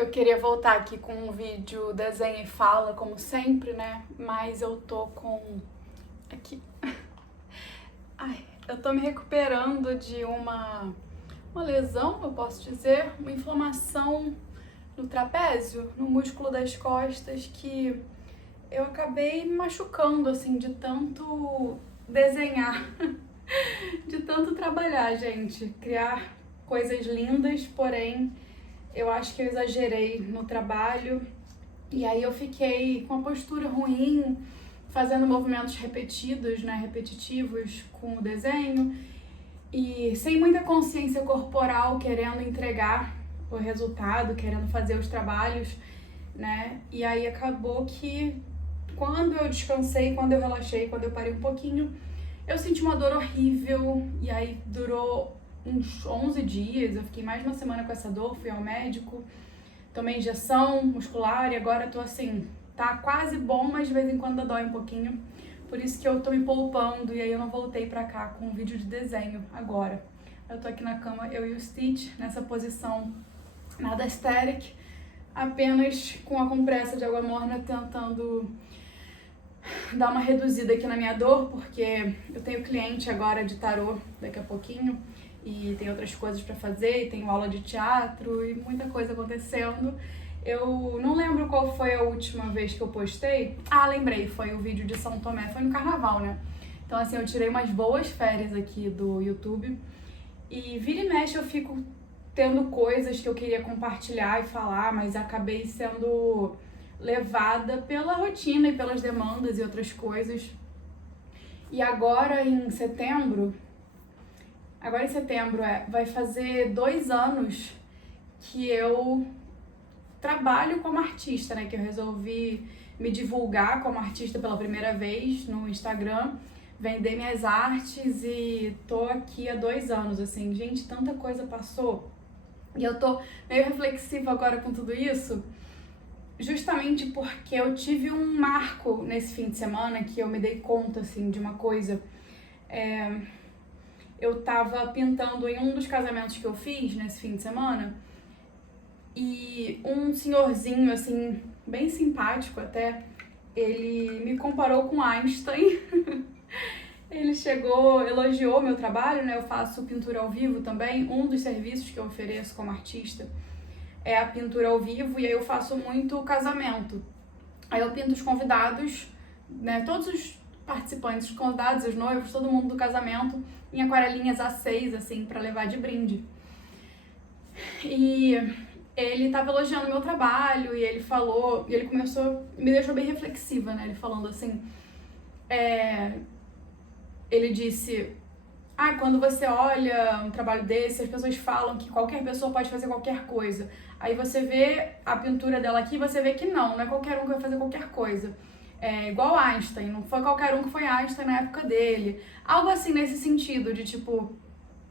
Eu queria voltar aqui com um vídeo desenho e fala, como sempre, né? Mas eu tô com... Aqui. Ai, eu tô me recuperando de uma lesão, eu posso dizer, uma inflamação no trapézio, no músculo das costas, que eu acabei me machucando, assim, de tanto desenhar, de tanto trabalhar, gente. Criar coisas lindas, porém... eu acho que eu exagerei no trabalho e aí eu fiquei com a postura ruim, fazendo movimentos repetidos, né, repetitivos com o desenho e sem muita consciência corporal, querendo entregar o resultado, querendo fazer os trabalhos, né, e aí acabou que quando eu descansei, quando eu relaxei, quando eu parei um pouquinho, eu senti uma dor horrível e aí durou uns 11 dias, eu fiquei mais de uma semana com essa dor, fui ao médico, tomei injeção muscular e agora tô assim, tá quase bom, mas de vez em quando dói um pouquinho. Por isso que eu tô me poupando e aí eu não voltei pra cá com um vídeo de desenho agora. Eu tô aqui na cama, eu e o Stitch, nessa posição nada aesthetic, apenas com a compressa de água morna tentando dar uma reduzida aqui na minha dor, porque eu tenho cliente agora de tarô daqui a pouquinho e tem outras coisas pra fazer, e tenho aula de teatro e muita coisa acontecendo. Eu não lembro qual foi a última vez que eu postei. Ah, lembrei, foi o vídeo de São Tomé, foi no carnaval, né? Então assim, eu tirei umas boas férias aqui do YouTube e vira e mexe eu fico tendo coisas que eu queria compartilhar e falar, mas acabei sendo levada pela rotina e pelas demandas e outras coisas. E agora em setembro, vai fazer 2 anos que eu trabalho como artista, né? Que eu resolvi me divulgar como artista pela primeira vez no Instagram, vender minhas artes e tô aqui há 2 anos, assim. Gente, tanta coisa passou. E eu tô meio reflexiva agora com tudo isso, justamente porque eu tive um marco nesse fim de semana que eu me dei conta, assim, de uma coisa. Eu tava pintando em um dos casamentos que eu fiz nesse fim de semana e um senhorzinho, assim, bem simpático até, ele me comparou com Einstein. Ele chegou, elogiou meu trabalho, né? Eu faço pintura ao vivo também. Um dos serviços que eu ofereço como artista é a pintura ao vivo e aí eu faço muito casamento. Aí eu pinto os convidados, né? Todos os participantes, os convidados, os noivos, todo mundo do casamento em aquarelinhas A6, assim, pra levar de brinde. E ele tava elogiando meu trabalho e ele falou, e ele começou, me deixou bem reflexiva, né? Ele falando assim, ele disse, quando você olha um trabalho desse, as pessoas falam que qualquer pessoa pode fazer qualquer coisa. Aí você vê a pintura dela aqui e você vê que não é qualquer um que vai fazer qualquer coisa. É igual Einstein, não foi qualquer um que foi Einstein na época dele. Algo assim nesse sentido, de tipo,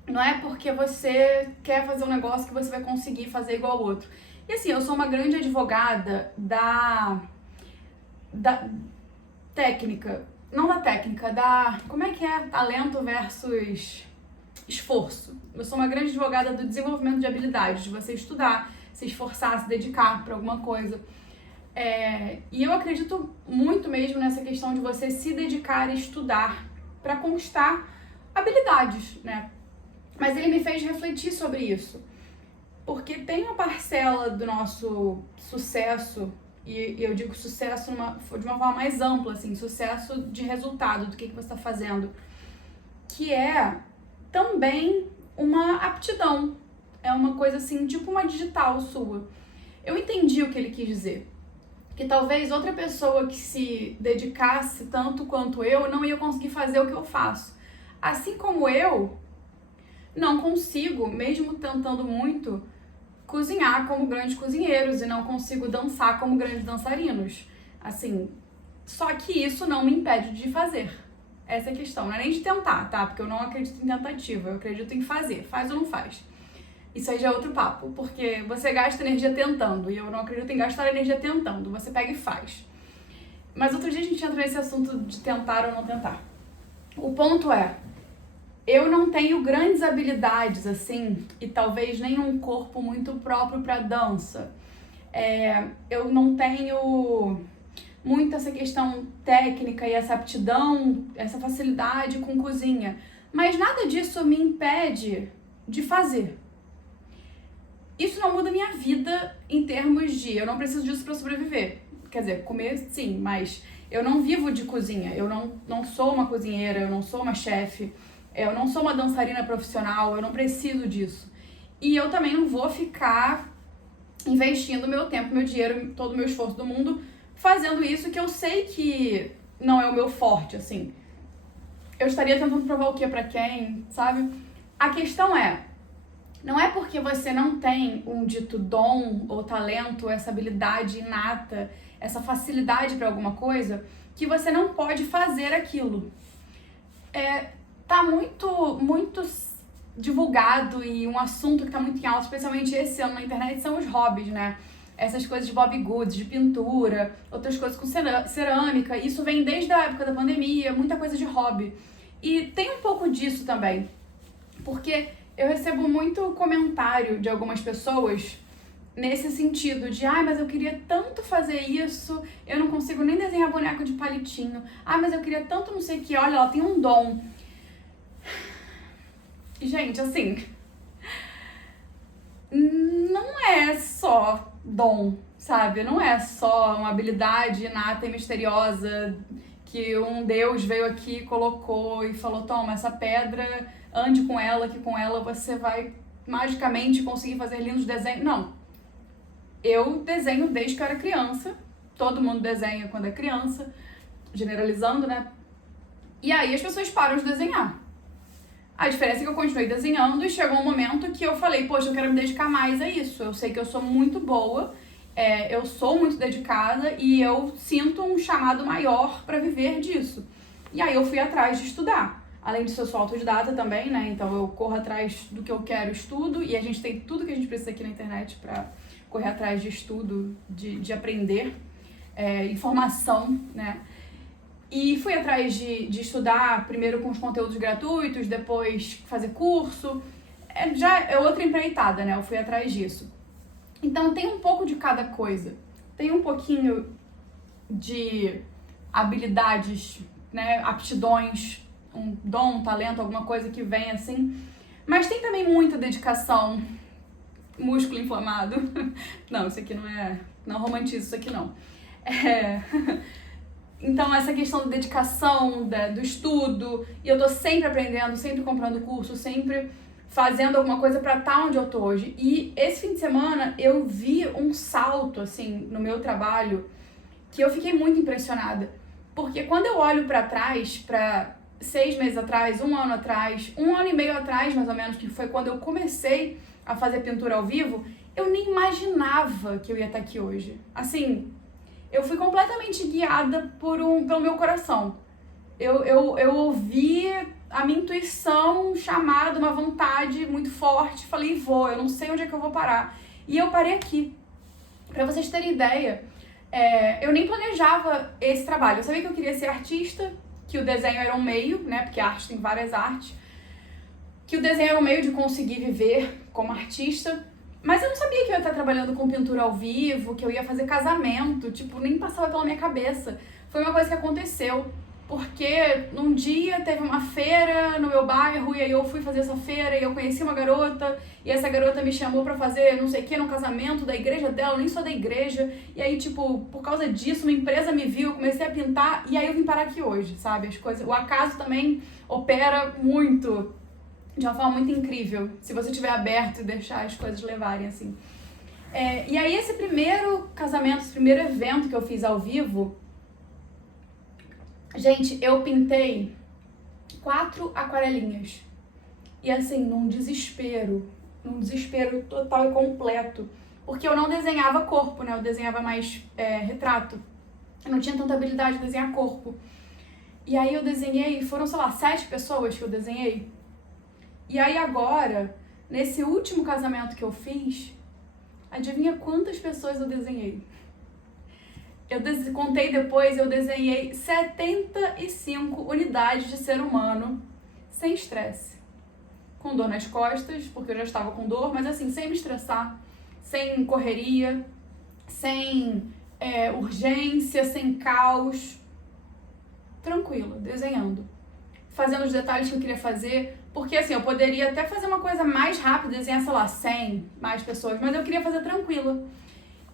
não é porque você quer fazer um negócio que você vai conseguir fazer igual ao outro. E assim, eu sou uma grande advogada da técnica, não da técnica, como é que é? Talento versus esforço. Eu sou uma grande advogada do desenvolvimento de habilidades, de você estudar, se esforçar, se dedicar para alguma coisa. E eu acredito muito mesmo nessa questão de você se dedicar e estudar para conquistar habilidades, né? Mas ele me fez refletir sobre isso, porque tem uma parcela do nosso sucesso, e eu digo sucesso de uma forma mais ampla, assim, sucesso de resultado, do que você está fazendo, que é também uma aptidão, é uma coisa assim, tipo uma digital sua. Eu entendi o que ele quis dizer, que talvez outra pessoa que se dedicasse tanto quanto eu não ia conseguir fazer o que eu faço. Assim como eu não consigo, mesmo tentando muito, cozinhar como grandes cozinheiros e não consigo dançar como grandes dançarinos. Assim, só que isso não me impede de fazer. Essa é a questão, não é nem de tentar, tá? Porque eu não acredito em tentativa, eu acredito em fazer. Faz ou não faz. Isso aí já é outro papo, porque você gasta energia tentando, e eu não acredito em gastar energia tentando. Você pega e faz. Mas outro dia a gente entra nesse assunto de tentar ou não tentar. O ponto é, eu não tenho grandes habilidades, assim, e talvez nem um corpo muito próprio pra dança. eu não tenho muito essa questão técnica e essa aptidão, essa facilidade com cozinha. Mas nada disso me impede de fazer. Isso não muda minha vida em termos de eu não preciso disso para sobreviver. Quer dizer, comer sim, mas eu não vivo de cozinha. Eu não sou uma cozinheira, eu não sou uma chefe, eu não sou uma dançarina profissional, eu não preciso disso. E eu também não vou ficar investindo meu tempo, meu dinheiro, todo o meu esforço do mundo fazendo isso que eu sei que não é o meu forte, assim. Eu estaria tentando provar o que pra quem, sabe? A questão não é porque você não tem um dito dom ou talento, essa habilidade inata, essa facilidade para alguma coisa, que você não pode fazer aquilo. Tá muito divulgado e um assunto que tá muito em alta, especialmente esse ano na internet, são os hobbies, né? Essas coisas de Bobbie Goods, de pintura, outras coisas com cerâmica. Isso vem desde a época da pandemia, muita coisa de hobby. E tem um pouco disso também, porque eu recebo muito comentário de algumas pessoas nesse sentido de mas eu queria tanto fazer isso, eu não consigo nem desenhar boneco de palitinho. Mas eu queria tanto não sei o que, olha, ela tem um dom. Gente, assim, não é só dom, sabe? Não é só uma habilidade inata e misteriosa que um Deus veio aqui, colocou e falou, toma, essa pedra, ande com ela, que com ela você vai magicamente conseguir fazer lindos desenhos. Não. Eu desenho desde que eu era criança. Todo mundo desenha quando é criança, generalizando, né? E aí as pessoas param de desenhar. A diferença é que eu continuei desenhando e chegou um momento que eu falei, poxa, eu quero me dedicar mais a isso. Eu sei que eu sou muito boa, eu sou muito dedicada e eu sinto um chamado maior para viver disso. E aí eu fui atrás de estudar. Além disso, eu sou autodidata também, né? Então eu corro atrás do que eu quero, estudo, e a gente tem tudo que a gente precisa aqui na internet para correr atrás de estudo, de aprender, informação, né? E fui atrás de estudar, primeiro com os conteúdos gratuitos, depois fazer curso. Já é outra empreitada, né? Eu fui atrás disso. Então tem um pouco de cada coisa. Tem um pouquinho de habilidades, né? Aptidões, um dom, um talento, alguma coisa que vem assim. Mas tem também muita dedicação, músculo inflamado. Não, isso aqui não romantizo isso aqui não. Então, essa questão da dedicação, do estudo, e eu tô sempre aprendendo, sempre comprando curso, sempre fazendo alguma coisa pra estar onde eu tô hoje. E esse fim de semana eu vi um salto, assim, no meu trabalho, que eu fiquei muito impressionada. Porque quando eu olho pra trás, pra 6 meses atrás, 1 ano atrás, 1 ano e meio atrás, mais ou menos, que foi quando eu comecei a fazer pintura ao vivo, eu nem imaginava que eu ia estar aqui hoje. Assim, eu fui completamente guiada pelo meu coração. Eu ouvi a minha intuição, um chamado, uma vontade muito forte. Falei, eu não sei onde é que eu vou parar. E eu parei aqui. Pra vocês terem ideia, eu nem planejava esse trabalho. Eu sabia que eu queria ser artista, que o desenho era um meio, né? Porque a arte tem várias artes. Que o desenho era um meio de conseguir viver como artista. Mas eu não sabia que eu ia estar trabalhando com pintura ao vivo, que eu ia fazer casamento, nem passava pela minha cabeça. Foi uma coisa que aconteceu, porque num dia teve uma feira no meu bairro, e aí eu fui fazer essa feira, e eu conheci uma garota, e essa garota me chamou pra fazer não sei o que, num casamento da igreja dela, eu nem sou da igreja, e aí, por causa disso, uma empresa me viu, eu comecei a pintar, e aí eu vim parar aqui hoje, sabe? O acaso também opera muito, de uma forma muito incrível, se você estiver aberto e deixar as coisas levarem, assim. E aí esse primeiro casamento, esse primeiro evento que eu fiz ao vivo, gente, eu pintei 4 aquarelinhas. E assim, num desespero total e completo. Porque eu não desenhava corpo, né? Eu desenhava mais retrato. Eu não tinha tanta habilidade de desenhar corpo. E aí eu desenhei, foram, 7 pessoas que eu desenhei. E aí agora, nesse último casamento que eu fiz, adivinha quantas pessoas eu desenhei? Contei depois, eu desenhei 75 unidades de ser humano, sem estresse. Com dor nas costas, porque eu já estava com dor, mas assim, sem me estressar, sem correria, sem urgência, sem caos. Tranquila, desenhando. Fazendo os detalhes que eu queria fazer. Porque assim, eu poderia até fazer uma coisa mais rápida, desenhar, sei lá, 100 mais pessoas, mas eu queria fazer tranquila.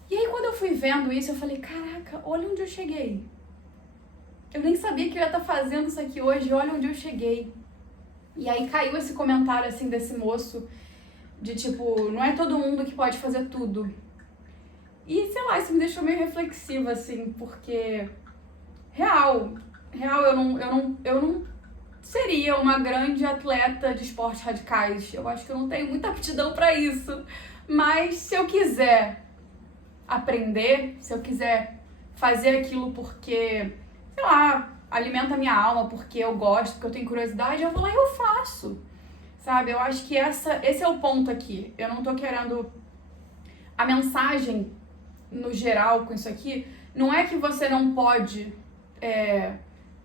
E aí quando eu fui vendo isso, eu falei, caraca, olha onde eu cheguei. Eu nem sabia que eu ia estar fazendo isso aqui hoje, olha onde eu cheguei. E aí caiu esse comentário assim desse moço, de tipo, não é todo mundo que pode fazer tudo. E sei lá, isso me deixou meio reflexiva, assim, porque real, eu não seria uma grande atleta de esportes radicais. Eu acho que eu não tenho muita aptidão pra isso. Mas se eu quiser aprender, se eu quiser fazer aquilo porque, sei lá, alimenta a minha alma, porque eu gosto, porque eu tenho curiosidade, eu vou lá e eu faço. Sabe? Eu acho que esse é o ponto aqui. Eu não tô querendo... A mensagem, no geral, com isso aqui, não é que você não pode...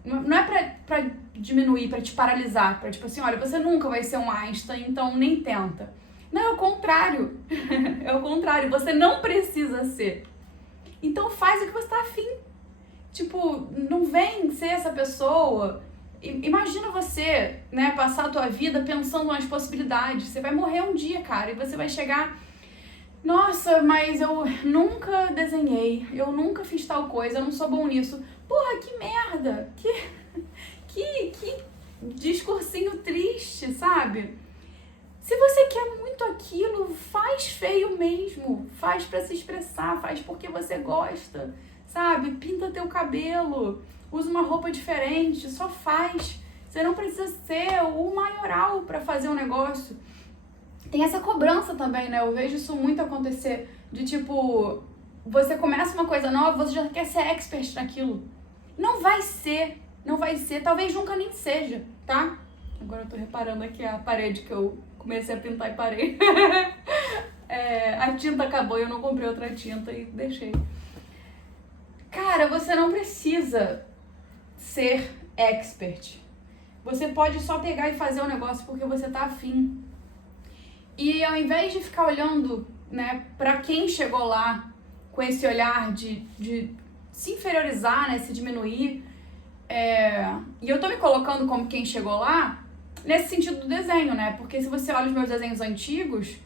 Não é pra diminuir, pra te paralisar, pra tipo assim, olha, você nunca vai ser um Einstein, então nem tenta. Não, é o contrário. É o contrário, você não precisa ser. Então faz o que você tá afim. Tipo, não vem ser essa pessoa. Imagina você, né, passar a tua vida pensando nas possibilidades. Você vai morrer um dia, cara, e você vai chegar... Nossa, mas eu nunca desenhei, eu nunca fiz tal coisa, eu não sou bom nisso. Porra, que merda! Que discursinho triste, sabe? Se você quer muito aquilo, faz feio mesmo. Faz pra se expressar, faz porque você gosta, sabe? Pinta teu cabelo, usa uma roupa diferente, só faz. Você não precisa ser o maioral pra fazer um negócio. Tem essa cobrança também, né? Eu vejo isso muito acontecer, de tipo, você começa uma coisa nova, você já quer ser expert naquilo. Não vai ser, talvez nunca nem seja, tá? Agora eu tô reparando aqui a parede que eu comecei a pintar e parei. A tinta acabou e eu não comprei outra tinta e deixei. Cara, você não precisa ser expert. Você pode só pegar e fazer o negócio porque você tá afim. E ao invés de ficar olhando, né, pra quem chegou lá com esse olhar de se inferiorizar, né, se diminuir, e eu tô me colocando como quem chegou lá nesse sentido do desenho, né, porque se você olha os meus desenhos antigos,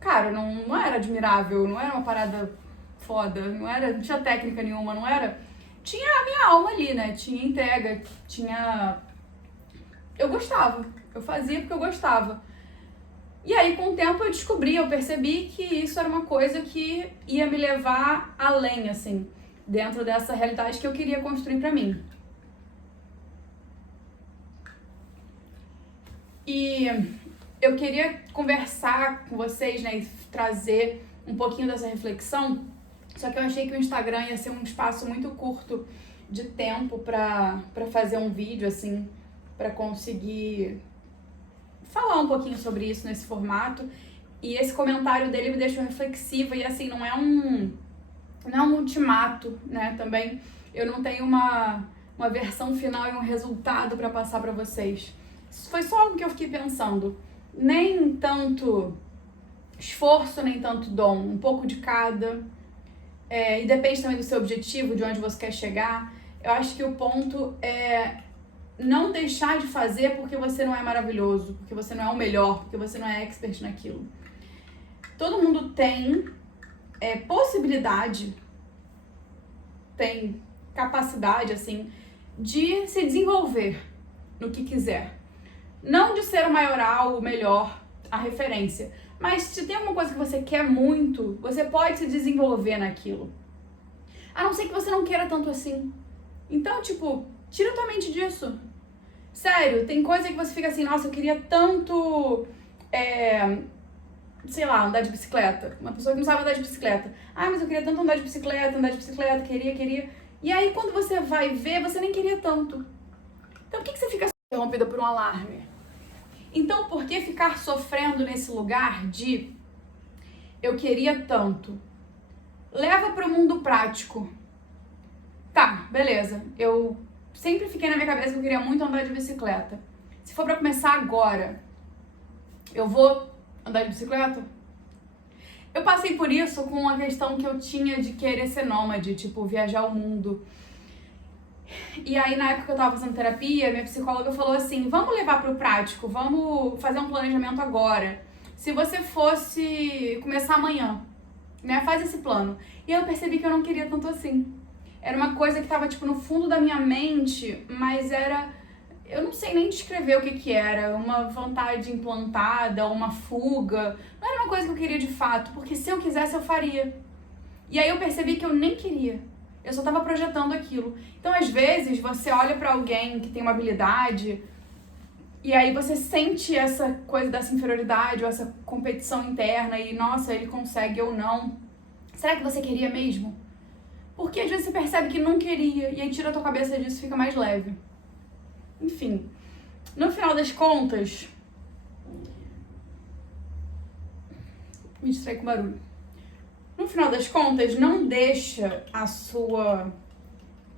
cara, não era admirável, não era uma parada foda, não tinha técnica nenhuma, não era... Tinha a minha alma ali, né, tinha entrega, eu gostava, eu fazia porque eu gostava. E aí, com o tempo, eu percebi que isso era uma coisa que ia me levar além, assim, dentro dessa realidade que eu queria construir pra mim. E eu queria conversar com vocês, né, e trazer um pouquinho dessa reflexão, só que eu achei que o Instagram ia ser um espaço muito curto de tempo pra fazer um vídeo, assim, pra conseguir... falar um pouquinho sobre isso nesse formato, e esse comentário dele me deixou reflexiva, e assim, não é um ultimato, né, também, eu não tenho uma versão final e um resultado pra passar pra vocês. Isso foi só algo que eu fiquei pensando, nem tanto esforço, nem tanto dom, um pouco de cada, e depende também do seu objetivo, de onde você quer chegar. Eu acho que o ponto é não deixar de fazer porque você não é maravilhoso, porque você não é o melhor, porque você não é expert naquilo. Todo mundo tem possibilidade, tem capacidade, assim, de se desenvolver no que quiser. Não de ser o maioral, o melhor, a referência. Mas se tem alguma coisa que você quer muito, você pode se desenvolver naquilo. A não ser que você não queira tanto assim. Então, tipo, tira tua mente disso. Sério, tem coisa que você fica assim, nossa, eu queria tanto, sei lá, andar de bicicleta. Uma pessoa que não sabe andar de bicicleta. Ah, mas eu queria tanto andar de bicicleta, queria. E aí, quando você vai ver, você nem queria tanto. Então, por que você fica interrompida por um alarme? Então, por que ficar sofrendo nesse lugar de eu queria tanto? Leva para o mundo prático. Tá, beleza. Eu sempre fiquei na minha cabeça que eu queria muito andar de bicicleta. Se for pra começar agora, eu vou andar de bicicleta? Eu passei por isso com a questão que eu tinha de querer ser nômade, tipo, viajar o mundo. E aí, na época que eu tava fazendo terapia, minha psicóloga falou assim, vamos levar pro prático, vamos fazer um planejamento agora. Se você fosse começar amanhã, né, faz esse plano. E aí eu percebi que eu não queria tanto assim. Era uma coisa que tava, tipo, no fundo da minha mente, mas era... Eu não sei nem descrever o que era, uma vontade implantada, uma fuga. Não era uma coisa que eu queria de fato, porque se eu quisesse eu faria. E aí eu percebi que eu nem queria. Eu só tava projetando aquilo. Então, às vezes, você olha pra alguém que tem uma habilidade e aí você sente essa coisa dessa inferioridade ou essa competição interna e, nossa, ele consegue ou não. Será que você queria mesmo? Porque às vezes você percebe que não queria e aí tira a tua cabeça disso e fica mais leve. Enfim, no final das contas... Me distraí com barulho. No final das contas, não deixa a sua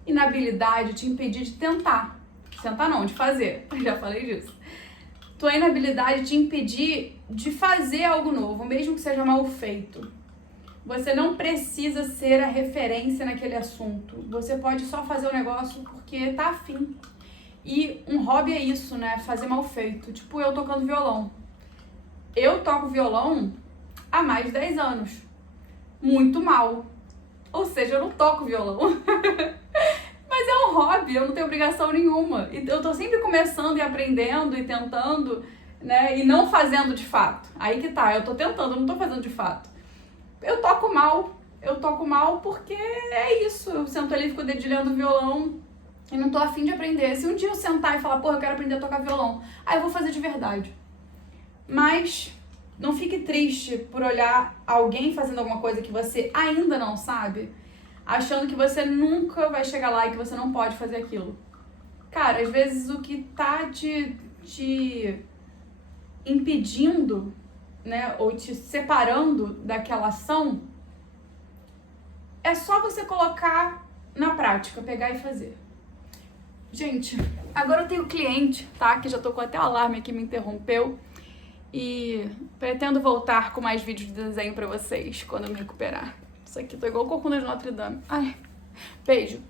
inabilidade te impedir de tentar. Tentar não, de fazer. Eu já falei disso. Tua inabilidade te impedir de fazer algo novo, mesmo que seja mal feito. Você não precisa ser a referência naquele assunto. Você pode só fazer o negócio porque tá afim. E um hobby é isso, né? Fazer mal feito. Tipo, eu tocando violão. Eu toco violão há mais de 10 anos. Muito mal. Ou seja, eu não toco violão. Mas é um hobby, eu não tenho obrigação nenhuma. E eu tô sempre começando e aprendendo e tentando, né? E não fazendo de fato. Aí que tá, eu tô tentando, eu não tô fazendo de fato. Eu toco mal porque é isso. Eu sento ali, fico dedilhando o violão e não tô afim de aprender. Se um dia eu sentar e falar, porra, eu quero aprender a tocar violão, aí eu vou fazer de verdade. Mas não fique triste por olhar alguém fazendo alguma coisa que você ainda não sabe, achando que você nunca vai chegar lá e que você não pode fazer aquilo. Cara, às vezes o que tá te impedindo, né, ou te separando daquela ação, é só você colocar na prática, pegar e fazer. Gente, agora eu tenho cliente, tá, que já tocou até o alarme aqui, me interrompeu, e pretendo voltar com mais vídeos de desenho pra vocês quando eu me recuperar. Isso aqui, tô igual o Corcunda de Notre Dame. Ai, beijo.